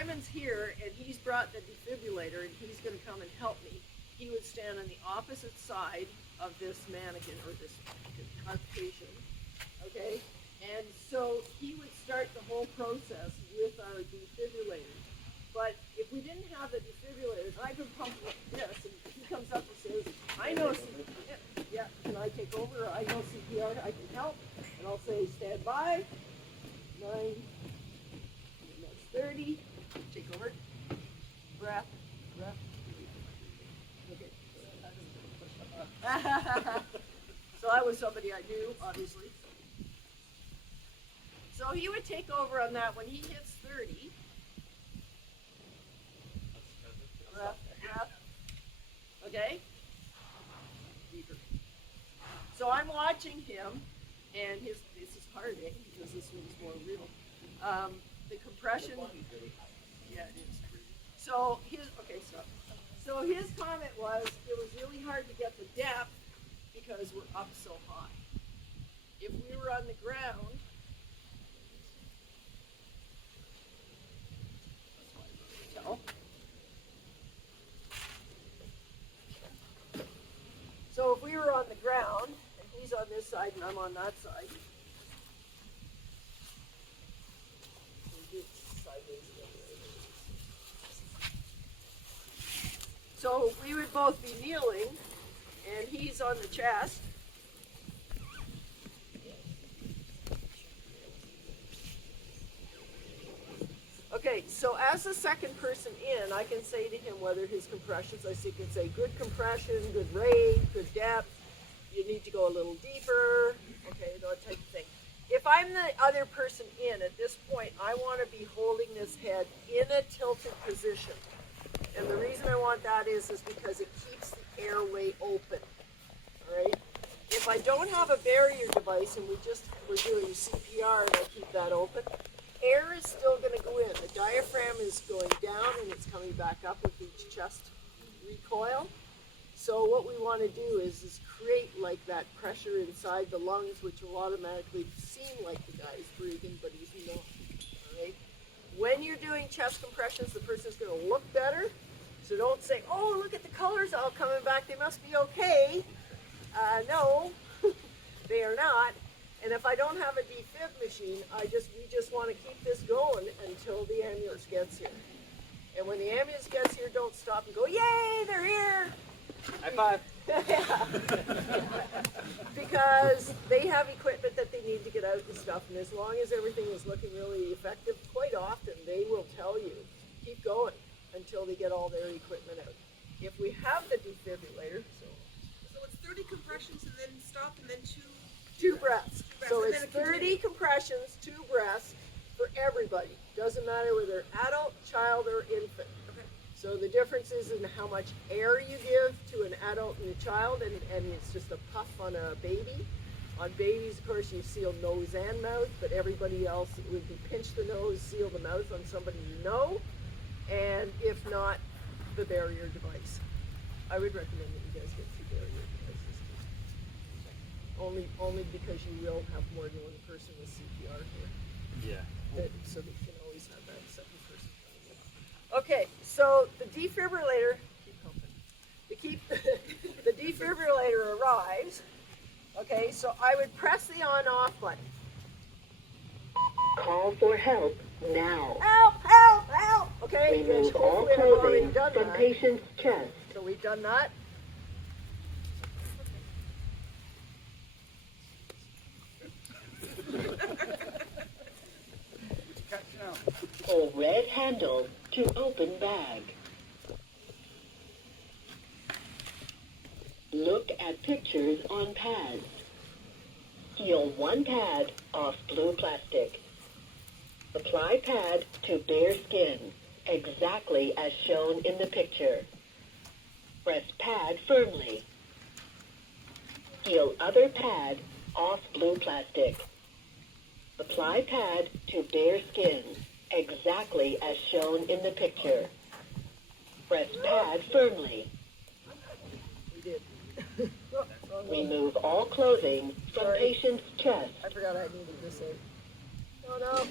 Simon's here and he's brought the defibrillator and he's going to come and help me, he would stand on the opposite side of this mannequin or this patient, okay? And so he would start the whole process with our defibrillator. But if we didn't have the defibrillators, I could pump like this, and he comes up and says, I know CPR, yeah, can I take over? I know CPR, I can help. And I'll say, stand by, 9, and that's 30, take over, breath, okay. So I was somebody I knew, obviously. So he would take over on that when he hits 30. Okay? Deeper. So I'm watching him, and this is hard, because this one's more real. The compression, yeah, it is. So So his comment was, it was really hard to get the depth because we're up so high. If we were on the ground, that's why I tell. So if we were on the ground, and he's on this side and I'm on that side, so we would both be kneeling, and he's on the chest. Okay, so as the second person in, I can say to him whether his compressions, I can say good compression, good rate, good depth, you need to go a little deeper, okay, that type of thing. If I'm the other person in, at this point, I want to be holding this head in a tilted position. And the reason I want that is because it keeps the airway open, all right? If I don't have a barrier device and we're doing CPR and I keep that open, air is still going to go in. The diaphragm is going down and it's coming back up with each chest recoil. So what we want to do is create like that pressure inside the lungs, which will automatically seem like the guy's breathing, but he's not. All right. When you're doing chest compressions, the person's going to look better. So don't say, "Oh, look at the colors all coming back. They must be okay." No, they are not. And if I don't have a defib machine, we just want to keep this going until the ambulance gets here. And when the ambulance gets here, don't stop and go, "Yay, they're here!" High five. Because they have equipment that they need to get out and stuff. And as long as everything is looking really effective, quite often they will tell you, keep going until they get all their equipment out. If we have the defibrillator, So it's 30 compressions and then stop and then two breaths. So and it's then it 30 compressions, 2 breaths for everybody. Doesn't matter whether adult, child, or infant. Okay. So the difference is in how much air you give to an adult and a child, and it's just a puff on a baby. On babies, of course, you seal nose and mouth, but everybody else, it would be pinch the nose, seal the mouth on somebody you know, and if not, the barrier device. I would recommend that you guys get 2 barrier devices. Only because you will have more than one person with CPR here. Yeah. So that you can always have that second person coming in. Okay, so the defibrillator, the defibrillator arrives. Okay, so I would press the on-off button. Call for help now. Help, help, help! Okay, Remove all hopefully I've already clothing done from that. patient's chest. So we've done that. Pull red handle to open bag. Look at pictures on pads. Peel 1 pad off blue plastic. Apply pad to bare skin, exactly as shown in the picture. Press pad firmly. Peel other pad off blue plastic. Apply pad to bare skin, exactly as shown in the picture. Press pad firmly. We did. Remove all clothing from patient's chest. I forgot I needed this in. Oh no.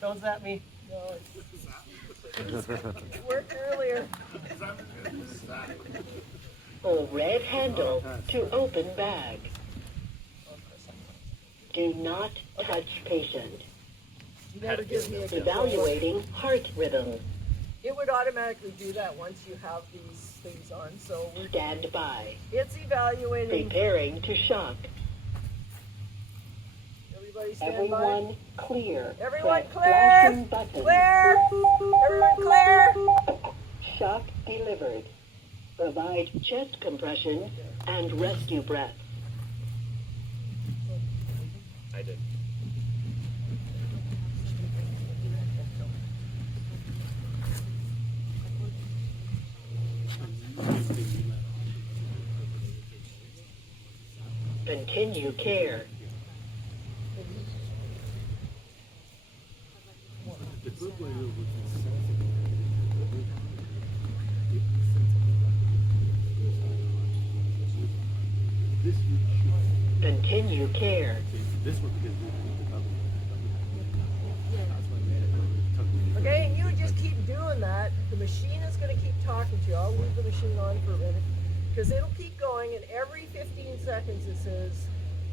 Don't zap me. No, it worked earlier. Pull red handle to open bag. Do not touch patient. Never gives me a control. Evaluating heart rhythm. It would automatically do that once you have these things on. So Stand by. it's evaluating. Preparing to shock. Everybody stand by. Everyone clear. Everyone Press clear. flashing button. Clear. Everyone clear. Shock delivered. Provide chest compression and rescue breath. I did. Continue care. Continue care. Okay, and you would just keep doing that. The machine is going to keep talking to you. I'll leave the machine on for a minute because it'll keep going, and every 15 seconds it says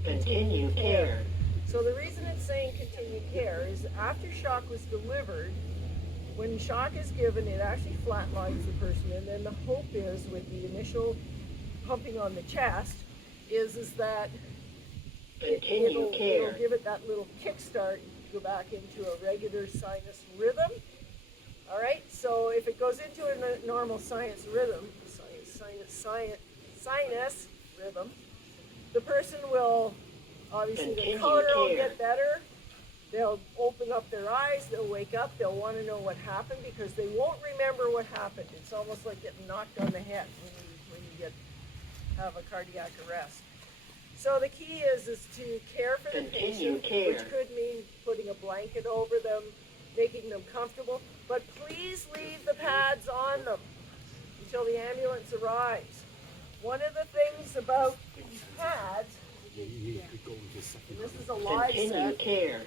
Continue care. So the reason it's saying continue care is after shock was delivered, when shock is given, it actually flatlines the person, and then the hope is with the initial pumping on the chest is that Continue care. it'll give it that little kickstart, go back into a regular sinus rhythm. All right, so if it goes into a normal sinus rhythm, sinus rhythm, the person will obviously Continue the color will care. get better. They'll open up their eyes. They'll wake up. They'll want to know what happened because they won't remember what happened. It's almost like getting knocked on the head when you have a cardiac arrest. So the key is to care for the Continue patient, care. which could mean putting a blanket over them, making them comfortable. But please leave the pads on them until the ambulance arrives. One of the things about these pads, and this is a live Continue set, care.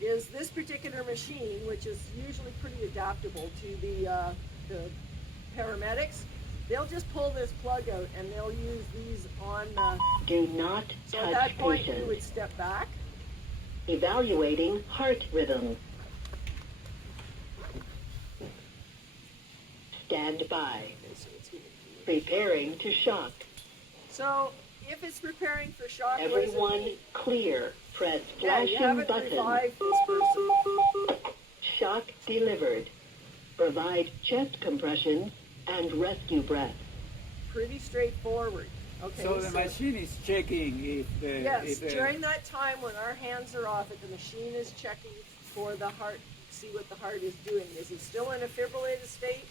is this particular machine, which is usually pretty adaptable to the paramedics. They'll just pull this plug out and they'll use these on Do not so at touch that point you patient. would step back. Evaluating heart rhythm. Stand by. Preparing to shock. So if it's preparing for shock, what does it Everyone mean? clear. Press Yeah, you flashing haven't button. revived this person. Shock delivered. Provide chest compression and rescue breath. Pretty straightforward. Okay. So the machine is checking if the Yes, during that time when our hands are off it, the machine is checking for the heart, see what the heart is doing. Is it still in a fibrillated state?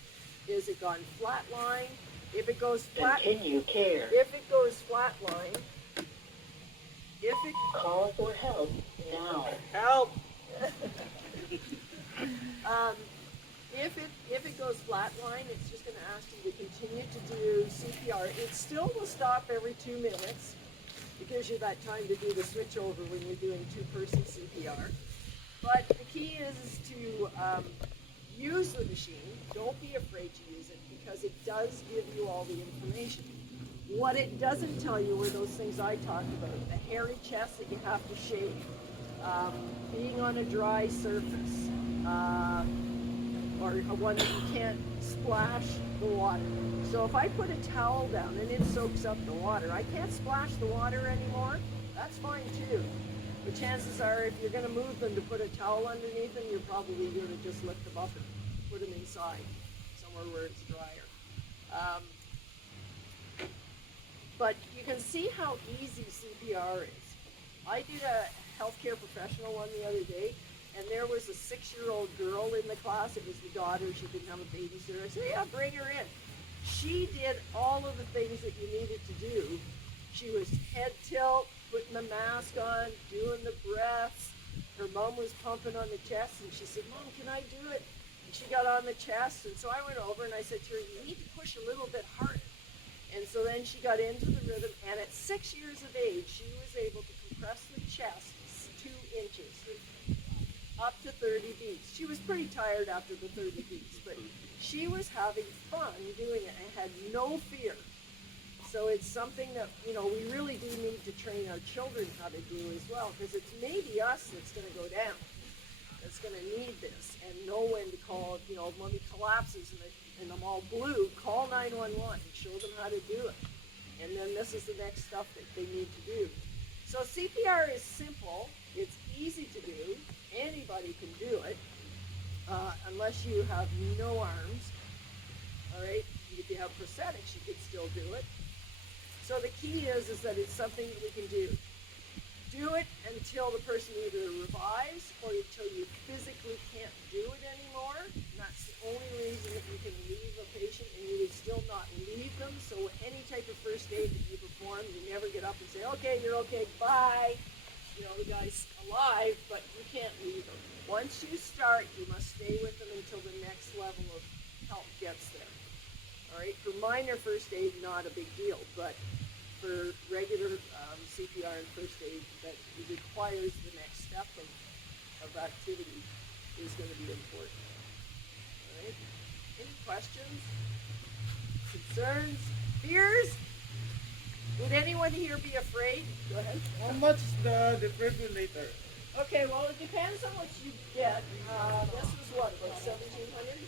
Is it gone flatline? If it goes Continue care. flatline, if it Call for help now. help. If it goes flatline, it's just going to ask you to continue to do CPR. It still will stop every 2 minutes. It gives you that time to do the switch over when you're doing two-person CPR. But the key is to use the machine. Don't be afraid to use it because it does give you all the information. What it doesn't tell you are those things I talked about, the hairy chest that you have to shave, being on a dry surface, or one that you can't splash the water. So if I put a towel down and it soaks up the water, I can't splash the water anymore. That's fine too. But chances are if you're going to move them to put a towel underneath them, you're probably going to just lift them up and put them inside, somewhere where it's drier. But you can see how easy CPR is. I did a healthcare professional one the other day, and there was a 6-year-old girl in the class. It was the daughter. She didn't have a babysitter. I said, yeah, bring her in. She did all of the things that you needed to do. She was head tilt, putting the mask on, doing the breaths. Her mom was pumping on the chest, and she said, Mom, can I do it? And she got on the chest, and so I went over and I said to her, you need to push a little bit harder. And so then she got into the rhythm, and at 6 years of age, she was able to compress the chest 2 inches. up to 30 beats. She was pretty tired after the 30 beats, but she was having fun doing it and had no fear. So it's something that, you know, we really do need to train our children how to do as well, because it's maybe us that's going to go down, that's going to need this, and know when to call, you know, when he collapses and I'm all blue, call 911 and show them how to do it. And then this is the next stuff that they need to do. So CPR is simple, it's easy to do, anybody can do it, unless you have no arms, all right? If you have prosthetics, you could still do it. So the key is that it's something that we can do. Do it until the person either revives or until you physically can't do it anymore. And that's the only reason that you can leave a patient, and you would still not leave them. So any type of first aid that you perform, you never get up and say, okay, you're okay, bye. You know, the guy's alive, but you can't leave him. Once you start, you must stay with them until the next level of help gets there. All right, for minor first aid, not a big deal, but for regular CPR and first aid that requires the next step of activity is going to be important. All right, any questions, concerns, fears? Would anyone here be afraid? Go ahead. How much is the defibrillator? Okay, well, it depends on what you get. This was what, about 1,700?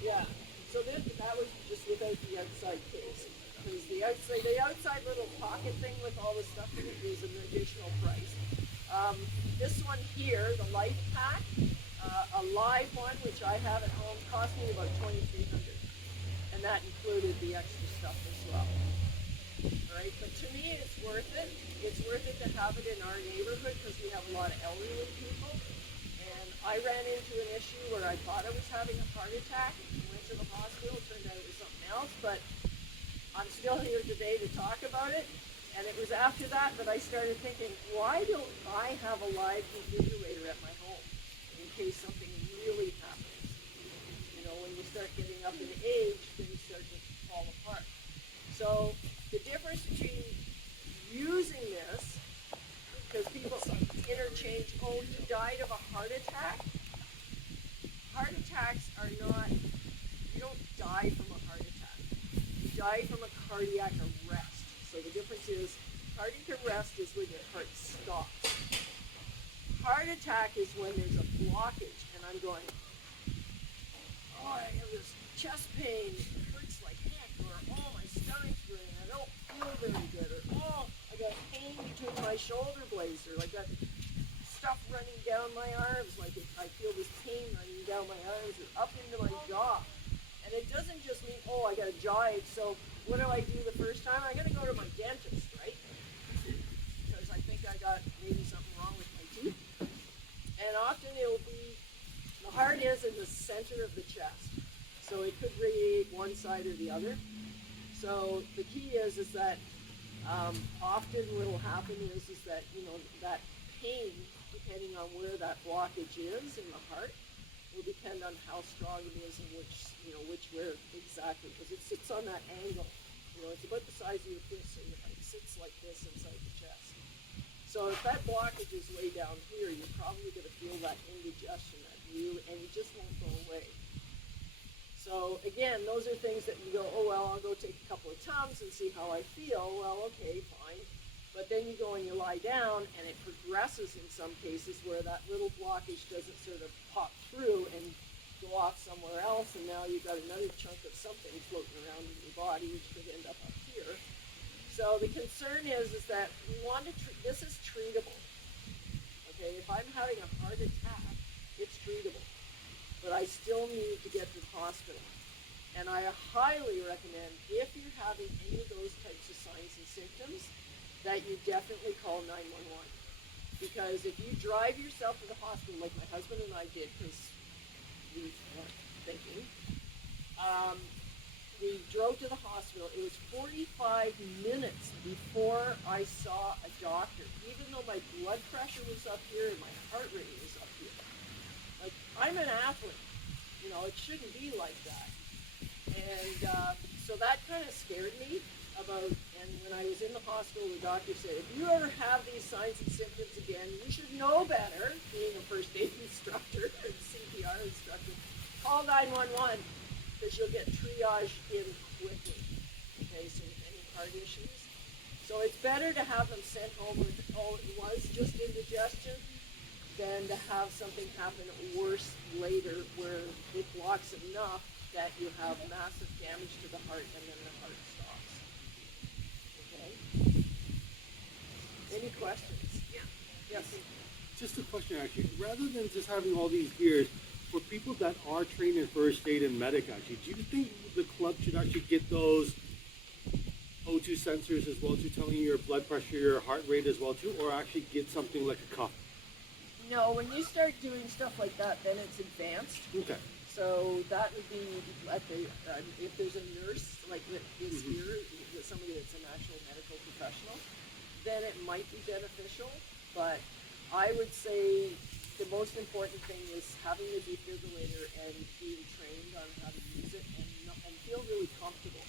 Yeah. So that was just without the outside case. Because the outside little pocket thing with all the stuff in it is an additional price. This one here, the Life Pack, a live one, which I have at home, cost me about $2,300. And that included the extra stuff as well. Right? But to me, it's worth it. It's worth it to have it in our neighborhood because we have a lot of elderly people. And I ran into an issue where I thought I was having a heart attack and went to the hospital. It turned out it was something else, but I'm still here today to talk about it. And it was after that I started thinking, why don't I have a live defibrillator at my home in case something really happens? You know, when you start getting up in age, things start to fall apart. So the difference between using this, because people interchange, oh, he died of a heart attack. Heart attacks are not, you don't die from a heart attack. You die from a cardiac arrest. So the difference is, cardiac arrest is when your heart stops. Heart attack is when there's a blockage, and I'm going, oh, I have this chest pain, it hurts like heck, or oh, my stomach's burning, I don't feel very good, or oh, I got pain between my shoulder blades, or I got stuff running down my arms, like I feel this pain running down my arms or up into my jaw. And it doesn't just mean, oh, I got a jaw ache, so what do I do the first time? I'm going to go to my dentist, right? Because I think I got maybe something wrong with my teeth. And often it'll be, the heart is in the center of the chest. So it could radiate one side or the other. So the key is that often what will happen is that, you know, that pain, depending on where that blockage is in the heart, will depend on how strong it is and where exactly, because it sits on that angle. You know, it's about the size of your fist, so it sits like this inside the chest. So if that blockage is way down here, you're probably going to feel that indigestion, and it just won't go away. So again, those are things that you go, oh, well, I'll go take a couple of Tums and see how I feel. Well, okay, fine. But then you go and you lie down, and it progresses in some cases where that little blockage doesn't sort of pop through and go off somewhere else, and now you've got another chunk of something floating around in your body, which could end up here. So the concern is that we want to this is treatable. Okay, if I'm having a heart attack, it's treatable. But I still need to get to the hospital. And I highly recommend, if you're having any of those types of signs and symptoms, that you definitely call 911. Because if you drive yourself to the hospital, like my husband and I did, because we weren't thinking, we drove to the hospital. It was 45 minutes before I saw a doctor, even though my blood pressure was up here and my heart rate was up here. Like, I'm an athlete, you know, it shouldn't be like that. And so that kind of scared me about, and when I was in the hospital, the doctor said, if you ever have these signs and symptoms again, you should know better, being a first aid instructor and CPR instructor, call 911, because you'll get triaged in quickly. Okay, so with any heart issues. So it's better to have them sent home with, oh, it was just indigestion, than to have something happen worse later where it blocks enough that you have massive damage to the heart and then the heart stops. Okay? Any questions? Yeah. Yes. Just a question, actually. Rather than just having all these gears, for people that are trained in first aid and medic, actually, do you think the club should actually get those O2 sensors as well, to telling you your blood pressure, your heart rate as well, too, or actually get something like a cuff? No, when you start doing stuff like that, then it's advanced. Okay. So that would be at the, if there's a nurse like that is here, somebody that's an actual medical professional, then it might be beneficial. But I would say the most important thing is having the defibrillator and being trained on how to use it and feel really comfortable.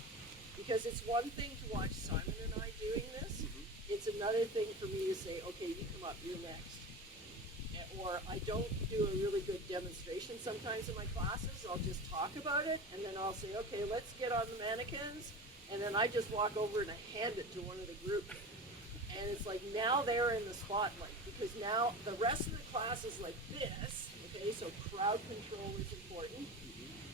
Because it's one thing to watch Simon and I doing this. It's another thing for me to say, okay, you come up, you're next. Or I don't do a really good demonstration sometimes in my classes. I'll just talk about it, and then I'll say, okay, let's get on the mannequins, and then I just walk over and I hand it to one of the group. And it's like, now they're in the spotlight, because now the rest of the class is like this, okay, so crowd control is important.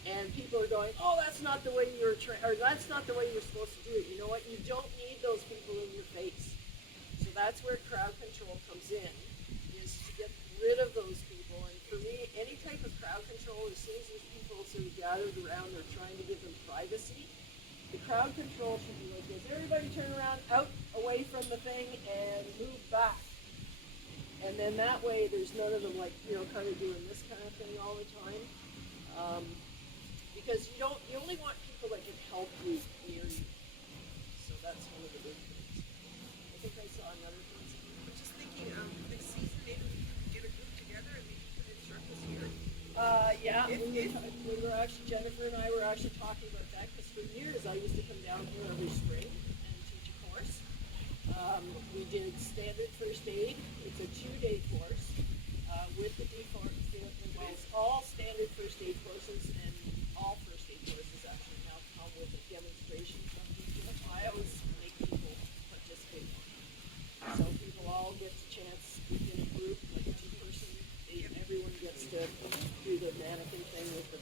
And people are going, oh, that's not the way you're or that's not the way you're supposed to do it. You know what? You don't need those people in your face. So that's where crowd control comes in, is to get rid of those people. And for me, any type of crowd control, as soon as there's people sort of gathered around, they're trying to give them privacy. The crowd control should be like this. Everybody turn around, out, away from the thing, and move back. And then that way, there's none of them like, you know, kind of doing this kind of thing all the time. Because you only want people that can help you near you. So that's one of the big things. I think I saw another thing. I'm just thinking, next season, maybe we could get a group together and maybe put instructors here. Yeah, we were actually, Jennifer and I were actually talking about that, because for years I used to come down here every spring and teach a course. We did standard first aid. It's a 2-day course with the default. Well, it's all standard first aid courses, and all first aid courses actually now come with a demonstration from people. I always make people participate. So people all get the chance in a group, like a 2-person, everyone gets to do the mannequin thing with the